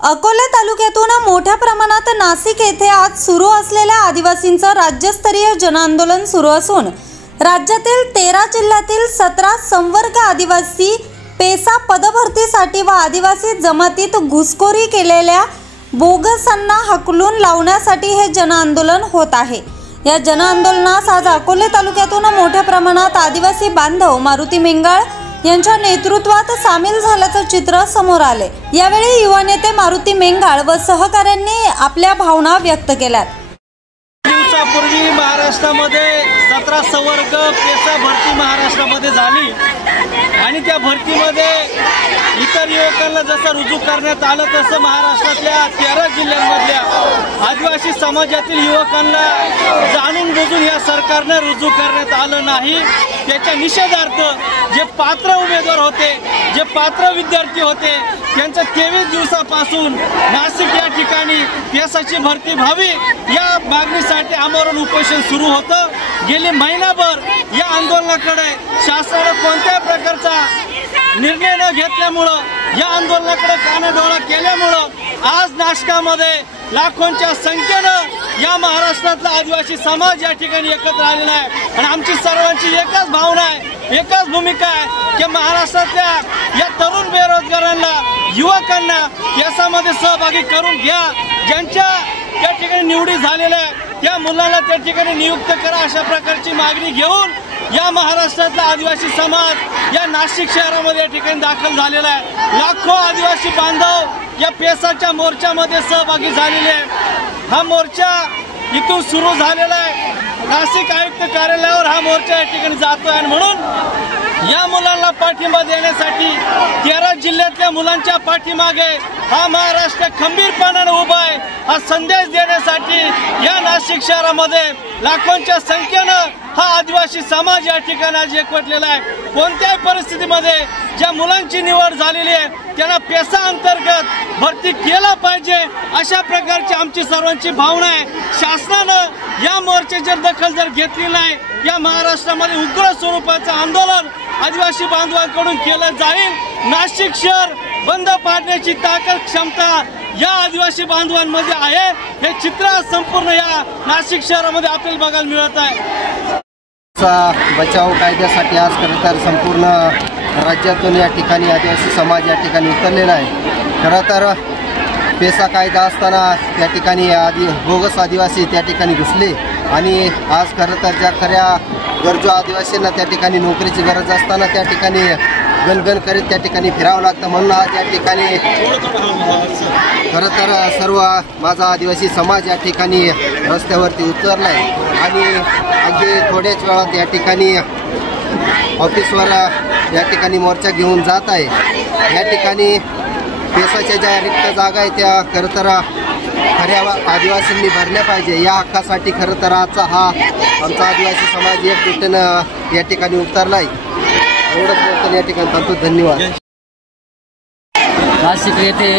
अकोले तालुक्यातून मोठ्या प्रमाणात नाशिक येथे आज सुरू असलेल्या आदिवासींचं राज्यस्तरीय जनआंदोलन सुरू असून राज्यातील 13 जिल्ह्यातील 17 संवर्ग आदिवासी पेसा पदभरतीसाठी व आदिवासी जमातीत घुसखोरी केलेल्या बोगसांना हकलून लावण्यासाठी हे जनआंदोलन होत आहे। या जनआंदोलनास आज अकोले तालुक्यातून मोठ्या प्रमाणात आदिवासी बांधव मारुती मेंगाळ यांच्या नेतृत्वात सामील झाल्याचं चित्र समोर आले। यावेळी युवा नेते मारुती मेंगाळ व सहकाऱ्यांनी आपल्या भावना व्यक्त केल्या। दिवसापूर्वी महाराष्ट्रामध्ये 17 संवर्ग पेसा भरती महाराष्ट्रामध्ये झाली आणि त्या भरतीमध्ये इतर युवकांना जसं रुजू करण्यात आलं तसं महाराष्ट्रातल्या 13 जिल्ह्यांमधल्या आदिवासी समाजातील युवकांना जाणून बुजून या सरकारने रुजू करण्यात आलं नाही। त्याच्या निषेधार्थ जे पात्र उमेदवार होते, जे पात्र विद्यार्थी होते, त्यांचं 23 दिवसापासून नाशिक या ठिकाणी पेसाची भरती व्हावी या मागणीसाठी आमरण उपोषण सुरू होतं। गेली महिनाभर या आंदोलनाकडे शासनाने कोणत्याही प्रकारचा निर्णय न घेतल्यामुळं, या आंदोलनाकडे कानाडोळा केल्यामुळं आज नाशिकमध्ये लाखोंच्या संख्येनं या महाराष्ट्रातला आदिवासी समाज या ठिकाणी एकत्र आलेला आहे आणि आमची सर्वांची एकच भावना आहे, एकच भूमिका आहे की महाराष्ट्रातल्या या तरुण बेरोजगारांना, युवकांना यामध्ये सहभागी करून घ्या। ज्यांच्या त्या ठिकाणी निवडी झालेल्या आहे त्या मुलांना त्या ठिकाणी नियुक्त करा, अशा प्रकारची मागणी घेऊन या महाराष्ट्रातला आदिवासी समाज या नाशिक शहरामध्ये या ठिकाणी दाखल झालेला आहे। लाखो आदिवासी बांधव या पेसाच्या मोर्चामध्ये सहभागी झालेले आहेत। हा मोर्चा इथून सुरू झालेला आहे, नाशिक आयुक्त कार्यालयावर हा मोर्चा या ठिकाणी जातोय आणि म्हणून या मुलांना पाठिंबा देण्यासाठी 13 जिल्ह्यातल्या मुलांच्या पाठीमागे हा महाराष्ट्र खंबीरपणाने उभा आहे। हा संदेश देण्यासाठी या नाशिक शहरामध्ये लाखोंच्या संख्येनं हा आदिवासी समाज या ठिकाणी आज एकवटलेला आहे। कोणत्याही परिस्थितीमध्ये ज्या मुलांची निवड झालेली आहे त्यांना पेसा अंतर्गत भरती केला पाहिजे, अशा प्रकारची आमची सर्वांची भावना आहे। शासनानं या मोर्चाची दखल जर घेतली नाही, या महाराष्ट्रामध्ये उग्र स्वरूपाचं आंदोलन आदिवासी बांधवांकडून केलं जाईल। नाशिक शहर बंद पाडण्याची ताकद, क्षमता या आदिवासी बांधवांमध्ये आहे। हे चित्र संपूर्ण या नाशिक शहरामध्ये आपल्याला बघायला मिळत आहे। बचाव कायद्यासाठी आज खरं तर संपूर्ण राज्यातून या ठिकाणी आदिवासी समाज या ठिकाणी उतरलेला आहे। खरं तर पेसा कायदा असताना त्या ठिकाणी बोगस आदिवासी त्या ठिकाणी घुसले आणि आज खरं तर ज्या खऱ्या गरजू आदिवासींना त्या ठिकाणी नोकरीची गरज असताना त्या ठिकाणी गणगण करीत त्या ठिकाणी फिरावं लागतं। म्हणून आज या ठिकाणी खरं तर सर्व माझा आदिवासी समाज या ठिकाणी रस्त्यावरती उतरला आहे आणि अगदी थोड्याच वेळात या ठिकाणी ऑफिसवर या ठिकाणी मोर्चा घेऊन जात आहे। या ठिकाणी पेसाच्या ज्या रिक्त जागा आहेत त्या खरं तर खऱ्या आदिवासींनी भरल्या पाहिजे। या हक्कासाठी खरं तर आजचा हा आमचा आदिवासी समाज एकजुटीनं या ठिकाणी उतरला आहे। एवढंच बोलताना या ठिकाणी सांगतो, धन्यवाद। नाशिक येथे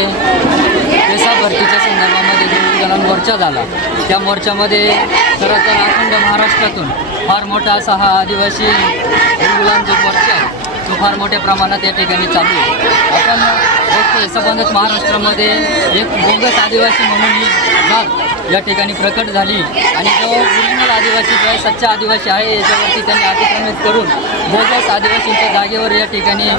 पेसा भरतीच्या संदर्भामध्ये जो मोर्चा झाला त्या मोर्चामध्ये खरं तर अखंड महाराष्ट्रातून फार मोठा असा हा आदिवासी मुलांचा मोर्चा तो फार मोठ्या प्रमाणात या ठिकाणी चालू आहे। आपण बघतोय संबंधित महाराष्ट्रामध्ये एक बोगस आदिवासी म्हणून ही जात या ठिकाणी प्रकट झाली आणि जो ओरिजिनल आदिवासी जो आहे, सच्चा आदिवासी आहे, याच्यावरती त्यांनी अतिक्रमित करून बोगस आदिवासींच्या जागेवर या ठिकाणी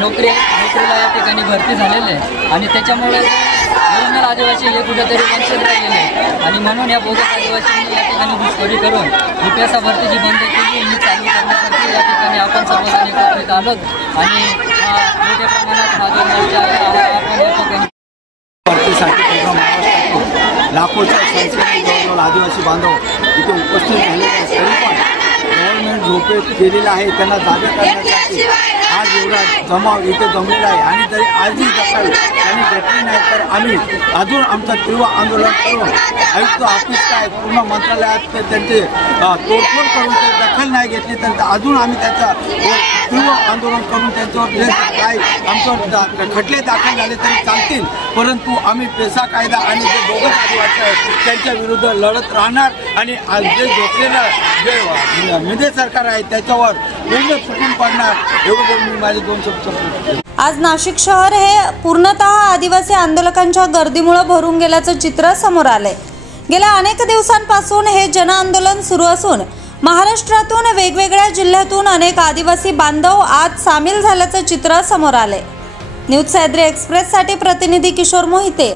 नोकरीला या ठिकाणी भरती झालेले आहे आणि त्याच्यामुळे ओरिजिनल आदिवासी हे कुठेतरी वंचित राहिलेले आहे आणि म्हणून या बोगस आदिवासींनी या ठिकाणी घुसखोरी करून ही पेसा भरती जी बंद केली ही चालू करण्यासाठी या ठिकाणी आपण सर्वजण एकत्रित आलोत आणि मोठ्या प्रमाणात हा जो मोर्चा आहे आपण या ठिकाणी भरतीसाठी महाराष्ट्रातून लाखोच्या संख्येने आदिवासी बांधव इथे उपस्थित झालेले आहेत। तरी पण गव्हर्नमेंट झोपेत गेलेलं आहे, त्यांना जागे करण्यासाठी आज एवढा जमाव इथे जमलेला आहे आणि जरी आजही दखल त्यांनी घेतली नाही तर आम्ही अजून आमचं तीव्र आंदोलन करून आयुक्त ऑफिस काय पूर्ण मंत्रालयात त्यांचे तोडफोड करून ते दखल नाही घेतली तर अजून आम्ही त्याचा तीव्र आंदोलन करून त्यांच्यावर काय आमच्यावर खटले दाखल झाले तरी चालतील, परंतु आम्ही पेसा कायदा आणि जे बोगस आदिवासी आहेत त्यांच्या विरुद्ध लढत राहणार आणि जे झोपलेलं जे मिंदे सरकार आहे त्याच्यावर पूर्ण तुटून पडणार एवढं बोलून मी माझे 2 शब्द. आज नाशिक शहर हे पूर्णतः आदिवासी आंदोलकांच्या गर्दीमुळे भरून गेल्याचं चित्र समोर आलंय. गेल्या अनेक दिवसांपासून हे जन आंदोलन सुरू असून महाराष्ट्रातून वेगवेगळ्या जिल्ह्यातून अनेक आदिवासी बांधव आज सामील झाल्याचं चित्र समोर आलंय. न्यूज सह्याद्री एक्सप्रेससाठी प्रतिनिधी किशोर मोहिते.